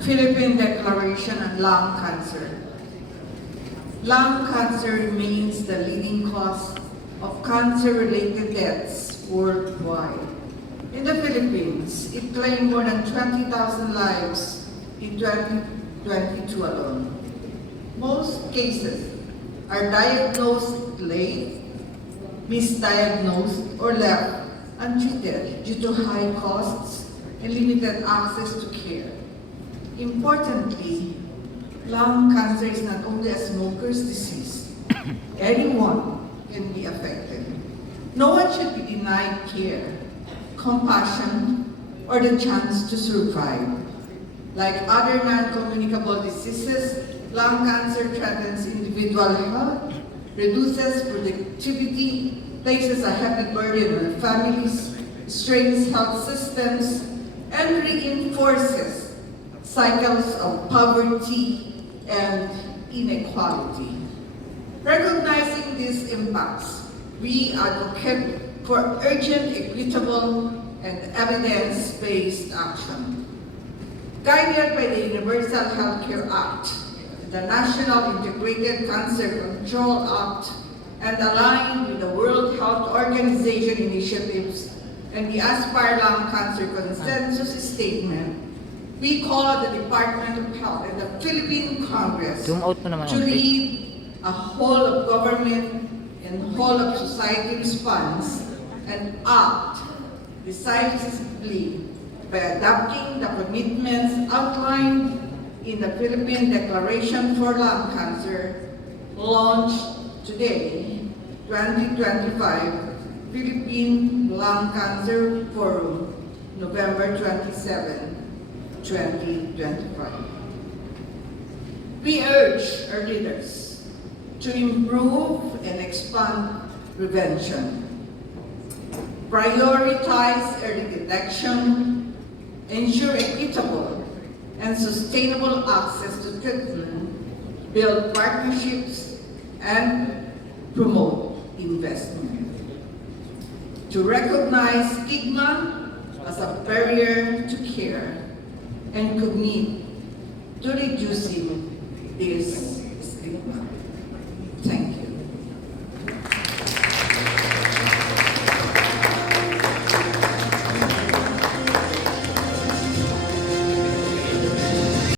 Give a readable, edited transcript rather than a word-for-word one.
Philippine Declaration on Lung Cancer. Lung cancer remains the leading cause of cancer-related deaths worldwide. In the Philippines, it claimed more than 20,000 lives in 2022 alone. Most cases are diagnosed late, misdiagnosed, or left untreated due to high costs and limited access to care. Importantly, lung cancer is not only a smoker's disease. Anyone can be affected. No one should be denied care, compassion, or the chance to survive. Like other non-communicable diseases, lung cancer threatens individual health, reduces productivity, places a heavy burden on families, strains health systems, and reinforces cycles of poverty and inequality. Recognizing these impacts, we advocate for urgent, equitable, and evidence-based action. Guided by the Universal Healthcare Act, the National Integrated Cancer Control Act, and aligned with the World Health Organization initiatives and the Aspire Lung Cancer Consensus Statement, we call the Department of Health and the Philippine Congress to lead a whole of government and whole of society response and act decisively by adopting the commitments outlined in the Philippine Declaration for Lung Cancer, launched today, 2025 Philippine Lung Cancer Forum, November 27, 2025. We urge our leaders to improve and expand prevention, prioritize early detection, ensure equitable and sustainable access to treatment, build partnerships, and promote investment. To recognize stigma as a barrier to care and commit to reducing this stigma.